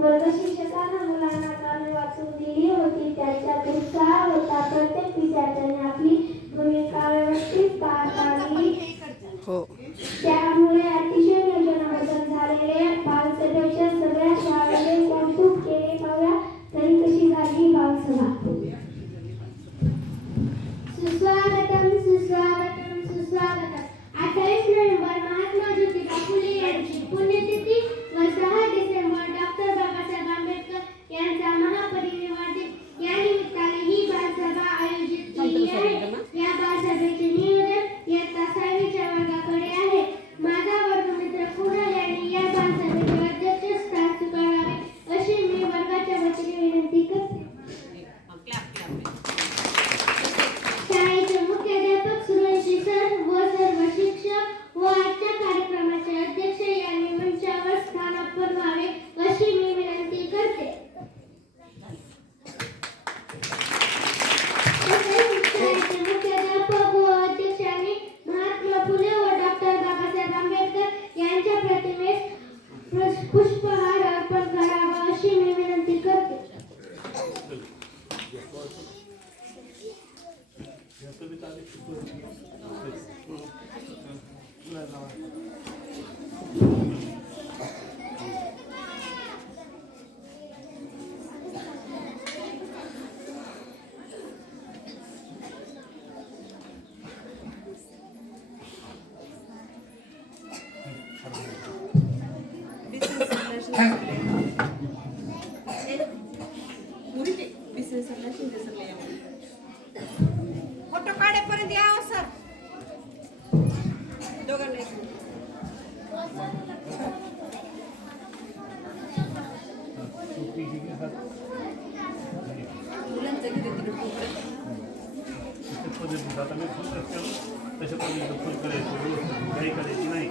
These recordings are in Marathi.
वर्ग शिक्षकांना मुलांना कामे वाचून दिली होती. त्यांच्यात उत्साह होता. प्रत्येक विद्यार्थ्याने आपली भूमिका व्यवस्थित पार पाडली. त्यामुळे अतिशय नियोजनाबद्दल झालेले बालसभेच्या सगळ्या शाळांनी कौतुक केले. पाहूया तरी कशी झाली बालसभा. सुस्वागतम सुस्वागतम सुस्वागतम. 28 नोव्हेंबर महात्मा ज्योतिबा फुले यांची पुण्यतिथी व 6 डिसेंबर डॉक्टर बाबासाहेब आंबेडकर यांचा महापरिनिर्वाण दिन या निमित्ताने ही बालसभा आयोजित केली आहे. या बालसभेचे नियोजन इयत्ता 6वीच्या वर्गाकडे आहे. माझा वर्गमित्र कुणाल यांनी या बालसभेचे अध्यक्षस्थान स्वीकारावे अशी मी वर्गाच्या वतीने विनंती करते. शाळेचे मुख्याध्यापक सुरेश सर व सर्व शिक्षक व आजच्या कार्यक्रमाचे अध्यक्ष यांनी मंचावर स्थानापन्न व्हावे अशी मी विनंती करते. शाळेचे मुख्याध्यापक व अध्यक्षांनी महात्मा फुले व डॉक्टर बाबासाहेब आंबेडकर यांच्या प्रतिमेस पुष्पहार अर्पण करावा अशी मी विनंती करते. फोटो काढेपर्यंत यावं सर. दोघांना मुलांचं घरी तशा पद्धतीनं फुल करायचं, काही करायची नाही.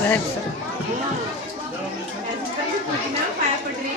साहेब सर पाया पडले.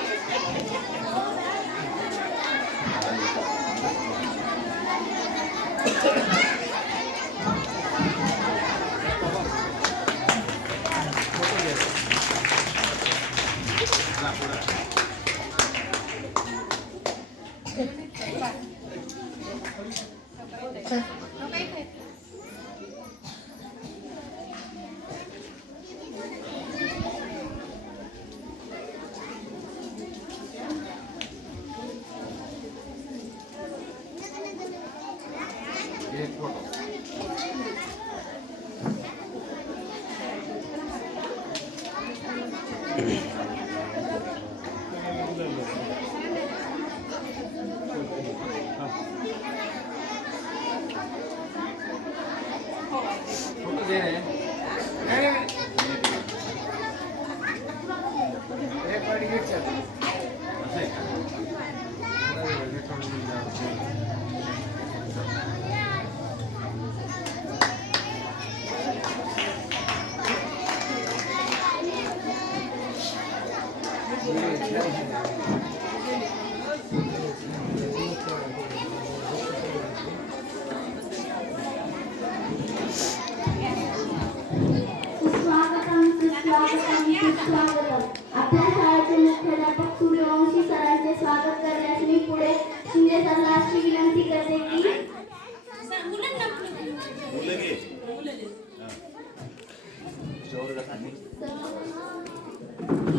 शिंदे सरला अशी विनंती करते की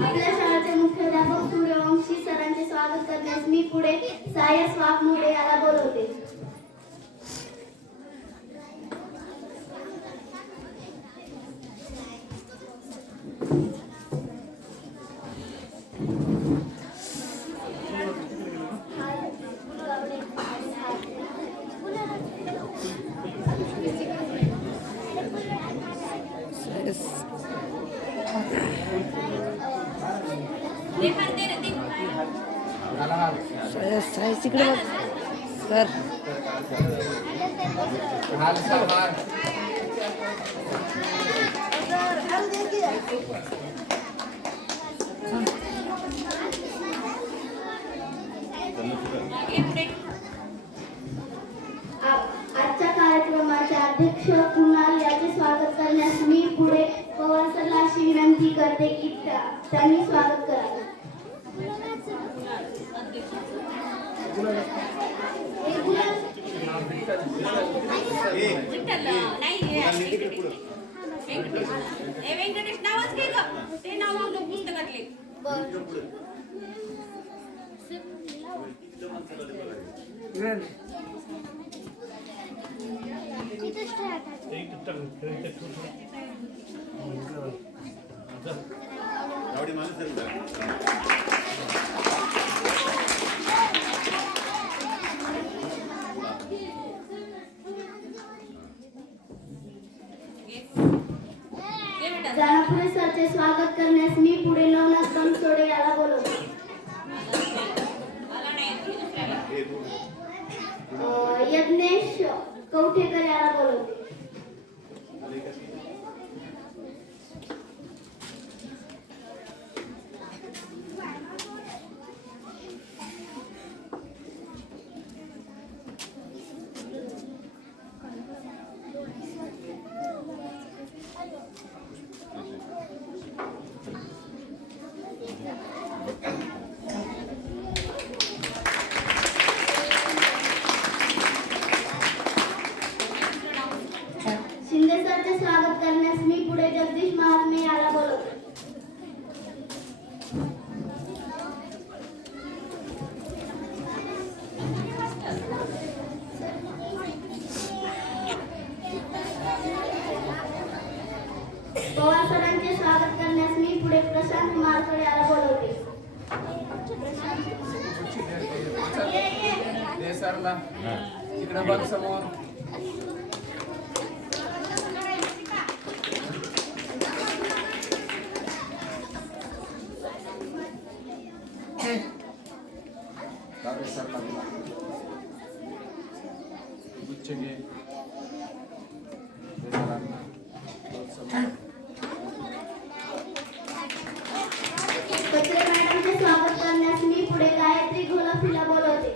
आपल्या शाळेचे मुख्याध्यापक सूर्यवंशी सरांचे स्वागत करण्यास मी पुढे सायस वाघमोडे याला बोलवते. सायस इकडे बघ सर. आजच्या कार्यक्रमाचे अध्यक्ष कुणाल याचे स्वागत करण्यास मी पुढे पवार सरला अशी विनंती करते की त्यांनी स्वागत करावे. व्यंकटेश नावच घे ग. ते नाव आलं पुस्तकातले. जानापुरे सरचे स्वागत करण्यास मी पुढे नवनाथ बनसोडे याला बोलवते. यज्ञेश कवठेकर याला बोलवते. शिंदे सरचे स्वागत करण्यास मी पुढे जगदीश महात्मे याला बोलवते. पवार सरांचे स्वागत करण्यास मी पुढे प्रशांत मारकड याला बोलवते. इकडे बघ समोर. कचरे मॅडमचे स्वागत करण्यास मी पुढे गायत्री घोलफीला बोलवते.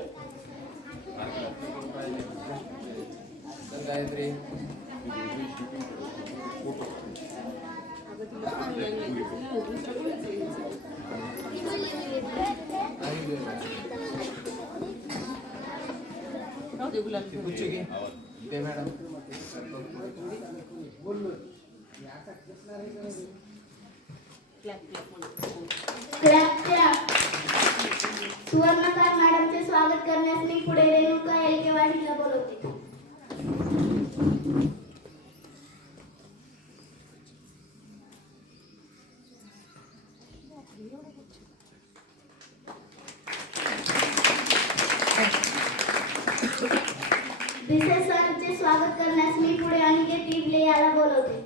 गायत्री मॅडम सुवर्णकार मॅडमचे स्वागत करण्यास मी पुढे रेणुका एलकेवाडीला बोलवते. भिसे सरचे स्वागत करण्यास मी पुढे अनिकेत इबले याला बोलवते.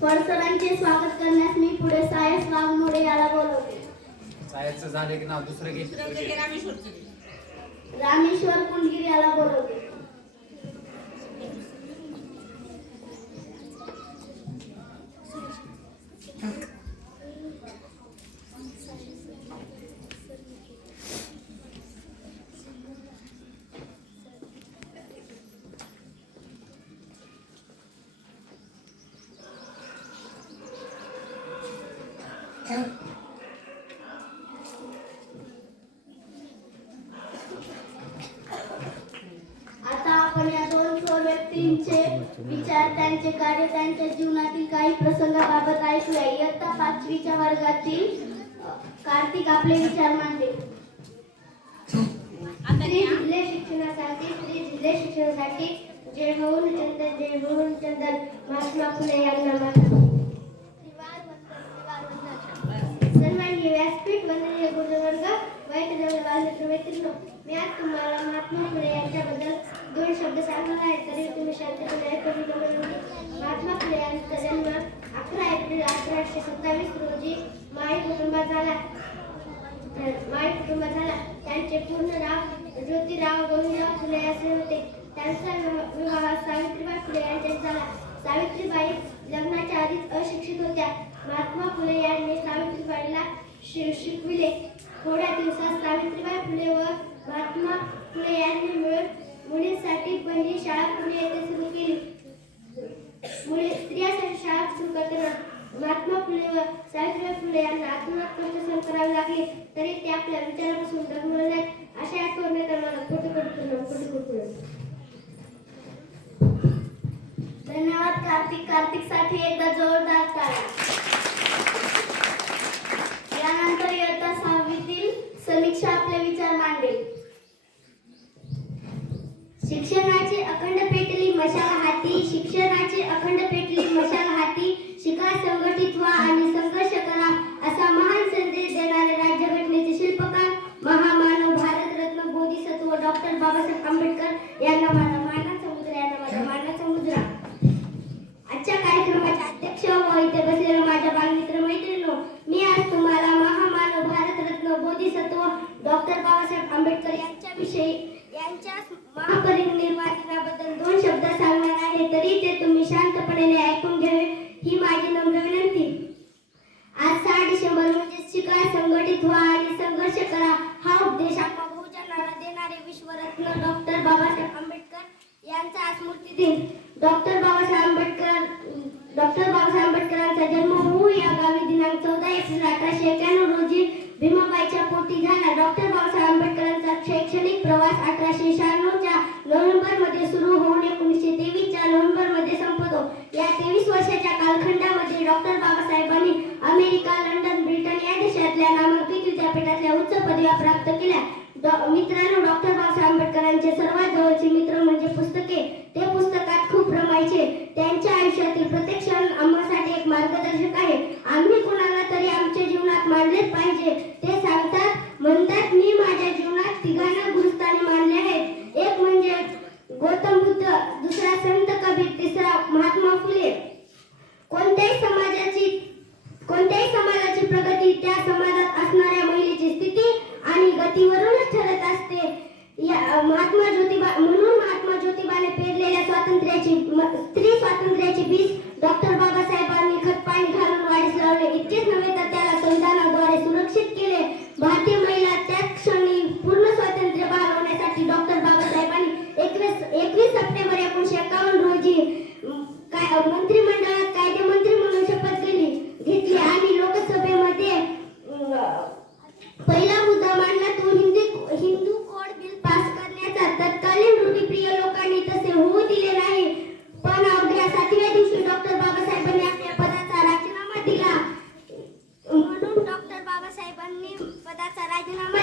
परसरांचे स्वागत करण्यास मी पुढे सायस वाघमोडे याला बोलवते. सायसचं झाले की नाव दुसरं घे. रामेश्वर कुंडगिरी याला बोलवते. गांधीजींचे विचार, त्यांचे कार्य, त्यांच्या जीवनातील काही प्रसंगाबाबत ऐकूया. इयत्ता 5वीच्या वर्गातील कार्तिक आपले विचार मांडले. स्त्री जिल्हे शिक्षणासाठी जय होऊन चंदन महात्मा फुले यांना माझा सन्माननीय व्यासपीठ, वंदनीय गुरुवर्ग, मैत्रिणी, मी आज तुम्हाला महात्मा फुले यांच्याबद्दल 2 शब्द सांगणार आहे. तरी तुम्ही शांतपणे ऐकून. महात्मा फुले यांचा जन्म 11 एप्रिल 1827 रोजी माळी कुटुंबात झाला. त्यांचे पूर्ण नाव ज्योतिराव गोविंदराव फुले असे होते. त्यांचा विवाह सावित्रीबाई फुले यांच्याशी झाला. सावित्रीबाई लग्नाच्या आधीच अशिक्षित होत्या. महात्मा फुले यांनी सावित्रीबाईला शिकविले. थोड्या दिवसात सावित्रीबाई फुले व महात्मा फुले यांनी मिळून मुलींसाठी पहिली शाळा पुणे येथे सुरू केली. स्त्रियांसाठी शाळा सुरू करताना महात्मा फुले व सावित्रीबाई फुले यांना आत्महत्या सहन करावे लागले, तरी ते आपल्या विचारापासून डगमगले नाहीत. अशा आठवणी त्यांना कोटी. धन्यवाद कार्तिकसाठी एकदा जोरदार टाळ्या. यानंतर इयत्ता 6वीतील समीक्षा आपले विचार मांडेल. शिक्षणाची अखंड पेटली मशाल हाती, शिका, संघटित व्हा आणि संघर्ष करा, असा महान संदेश देणारे राज्यघटनेचे शिल्पकार, महामानव, भारतरत्न, बोधिसत्व डॉक्टर बाबासाहेब आंबेडकर यांना माझा मानाचा मुजरा. आजच्या कार्यक्रमाचे अध्यक्ष व इथे बसलेल्या माझ्या बालमित्र मैत्रिणींनो, मी आज तुम्हाला महामानव, भारतरत्न, बोधिसत्व डॉक्टर बाबासाहेब आंबेडकर यांच्या महापरिनिर्वाण दिनाबद्दल 2 शब्द सांगणार आहे. तरी ते तुम्ही शांतपणे ऐकून घ्यावे ही माझी नम्र विनंती. आज 6 डिसेंबर म्हणजे शिका, संघटित व्हा आणि संघर्ष करा हा उपदेश आम्हा बहुजनाला देणारे विश्वरत्न डॉक्टर बाबासाहेब आंबेडकर यांचा स्मृती दिन. डॉक्टर बाबासाहेब आंबेडकरांचा जन्म मूळ या गावी दिनांक 14 एप्रिल 1891 रोजी भीमाबाईच्या पोटी झाला. डॉक्टर बाबासाहेब आंबेडकरांचा शैक्षणिक प्रवास 1896च्या नोव्हेंबरमध्ये सुरू होऊन 1923च्या नोव्हेंबरमध्ये संपतो. या 23 वर्षाच्या कालखंडामध्ये डॉक्टर बाबासाहेबांनी अमेरिका, लंडन, ब्रिटन या देशातल्या नामांकित विद्यापीठातल्या उच्च पदव्या प्राप्त केल्या. मित्रांनो, डॉक्टर बाबासाहेब आंबेडकरांचे सर्वात जवळचे मित्र म्हणजे पुस्तके. ते पुस्तकात खूप रमायचे. त्यांच्या आयुष्यातील प्रत्येक क्षण आम्हासाठी एक मार्गदर्शक आहे. आम्ही कुणाला तरी आमच्या जीवनात मानलेच पाहिजे. ते म्हणतात मी माझ्या जीवनात 3 गुरुस्थानी मानले आहेत. एक म्हणजे गौतम बुद्ध, दुसरा संत कबीर, तिसरा महात्मा फुले. कोणत्याही समाजाची प्रगती त्या समाजात असणाऱ्या महिलेची स्थिती आणि गतीवरूनच ठरत असते. म्हणून महात्मा ज्योतिबाने पेरलेल्या स्त्री स्वातंत्र्याची बीज डॉक्टर बाबासाहेबांनी खतपाणी घालून वाढीस लावले. इतकेच नव्हे तर त्याला संविधानाद्वारे सुरक्षित केले. भारतीय महिला त्याच क्षणी पूर्ण स्वातंत्र्य बहाल होण्यासाठी डॉक्टर बाबासाहेबांनी 21 सप्टेंबर 1951 रोजी मंत्रिमंडळात कायदेमंत्री म्हणून शपथ घेतली आणि लोकसभेमध्ये पहिला मुद्दा मांडला. तो हिंदू कोड बिल पास करण्याचा. तत्कालीन रूढीप्रिय लोकांनी तसे होऊ दिले नाही. पण अवघ्या 7व्या दिवशी डॉक्टर बाबासाहेबांनी आपल्या पदाचा राजीनामा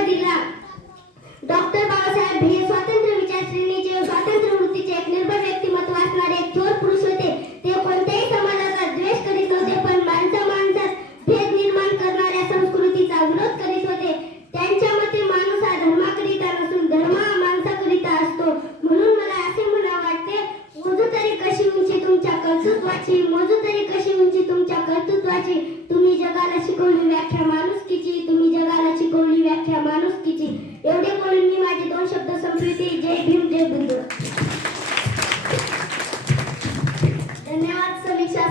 दिला. डॉक्टर बाबासाहेब हे स्वातंत्र्य विचारसरणीचे, स्वातंत्र्य वृत्तीचे एक निर्भय व्यक्तिमत्व असणारे एक थोर पुरुष होते. ते कोणत्याही समाजाचा द्वेष करीत नव्हते, पण माणसात भेद निर्माण करणाऱ्या संस्कृतीचा विरोध करीत होते. त्यांच्या मते माणूस हा धर्माकरिता नसून धर्म हा माणसाकरिता असतो. म्हणून मला असे म्हणा वाटते, मोजू तरी कशी उंची तुमच्या कर्तृत्वाची, तुम्ही जगाला शिकवली व्याख्या माणुसकीची. एवढे बोलून मी माझे 2 शब्द संपविते. जय भीम, जय बुद्ध. धन्यवाद.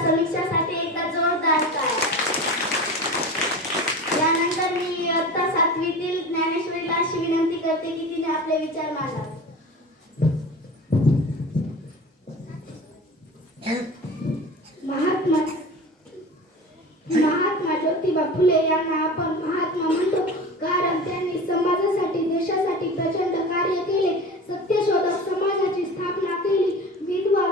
समीक्षासाठी एकदा जोरदार टाळ्या. यानंतर मी इयत्ता 7वीतील ज्ञानेश्वरीला अशी विनंती करते की तिने आपले विचार मांडावे. महात्मा ज्योतिबा फुले यांना आपण महात्मा म्हणतो, कारण त्यांनी समाजासाठी, देशासाठी प्रचंड कार्य केले. सत्यशोधक समाजाची स्थापना केली. विधवा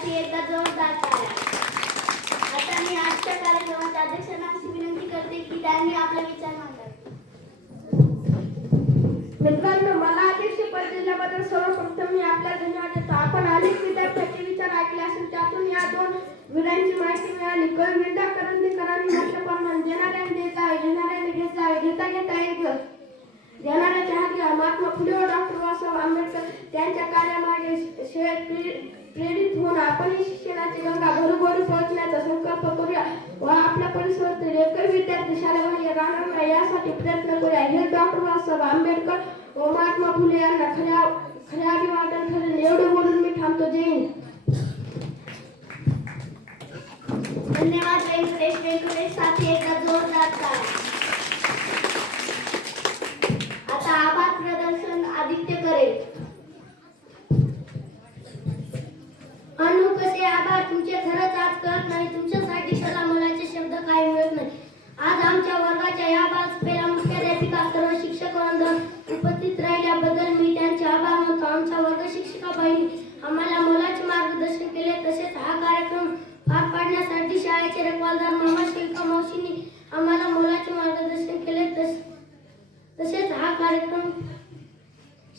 साठी एकदा जोरदार टाळ्या. आता मी आजच्या कार्यक्रमाच्या अध्यक्षांना अशी विनंती करते की त्यांनी आपले विचार मांडावे. मित्रांनो, मला अध्यक्षपद दिल्याबद्दल सर्वप्रथम मी आपल्या धन्यवाद देतो. आपण अनेक विद्यार्थ्यांचे विचार ऐकले असून त्यातून या दोन वीरांची माहिती मिळाली. कवी विंदा करंदीकरांनी म्हटल्याप्रमाणे देणाऱ्याने देत आहे, घेणाऱ्याने घेत आहे, घेता घेता एक दिवस देणाऱ्याच्या हात घ्या. महात्मा फुले व डॉक्टर बाबासाहेब आंबेडकर त्यांच्या कार्यामागे प्रेरित होऊन आपणही शिक्षणाची गंगा घरोघरी पोहोचण्याचा संकल्प करूया व आपल्या परिसरातील एकही विद्यार्थी शाळेबाहेर राहणार नाही यासाठी प्रयत्न करूया. हे डॉक्टर बाबासाहेब आंबेडकर व महात्मा फुले यांना खऱ्या अभिवादन ठरेल. एवढे बोलून मी थांबतो. जय हिंद. धन्यवाद व्यंकटेश साठी एकदा जोरदार टाळ्या. आता आभार प्रदर्शन आदित्य करेल. अनु कसे आभार तुमचे खरंच आज कळत नाही. तुमच्यासाठी त्याला मनाचे शब्द काही मिळत नाही. आज आमच्या वर्गाच्या या बालस्पेला मुख्याध्यापिका सर्व शिक्षकांना उपस्थित राहिल्याबद्दल मी त्यांचे आभार मानतो. आमच्या वर्ग शिक्षिकाबाईंनी आम्हाला मोलाचे मार्गदर्शन केले. तसेच हा कार्यक्रम पार पाडण्यासाठी शाळेचे रखवालदार मामा शिल्पा मावशींनी आम्हाला मोलाचे मार्गदर्शन केले. तसेच हा कार्यक्रम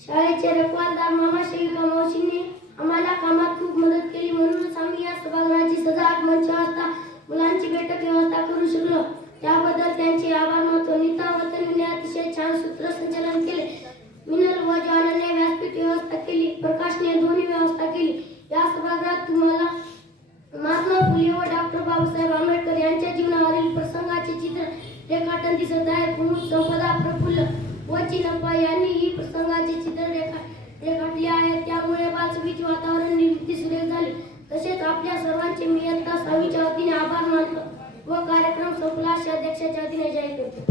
शाळेचे रखवालदार मामा शिल्पा मावशींनी आम्हाला कामात खूप मदत केली. म्हणूनच आम्ही या सभागृहाची सजावट मंच व्यवस्था मुलांची बैठक व्यवस्था करू शकलो. त्याबद्दल त्यांचे आभार मानतो. नीता वतनीने अतिशय छान सूत्रसंचालन केले. मिनल व जानने व्यासपीठ व्यवस्था केली. प्रकाशने ध्वनी व्यवस्था केली. या सभागृहात तुम्हाला महात्मा फुले व डॉक्टर बाबासाहेब आंबेडकर यांच्या जीवनावरील प्रसंगाचे चित्र रेखाटन दिसत आहे. कुमुद संपदा प्रफुल्ल व चिन्नप्पा यांनी ही प्रसंगाचे चित्र रेखाटले आहे. त्यामुळे बालसभेचे वातावरण निर्मिती सुरेख झाली. तसेच आपल्या सर्वांचे मी इयत्ता 6वीच्या वतीने आभार मानतो व कार्यक्रम संपला अशा अध्यक्षाच्या वतीने जाहीर करतो.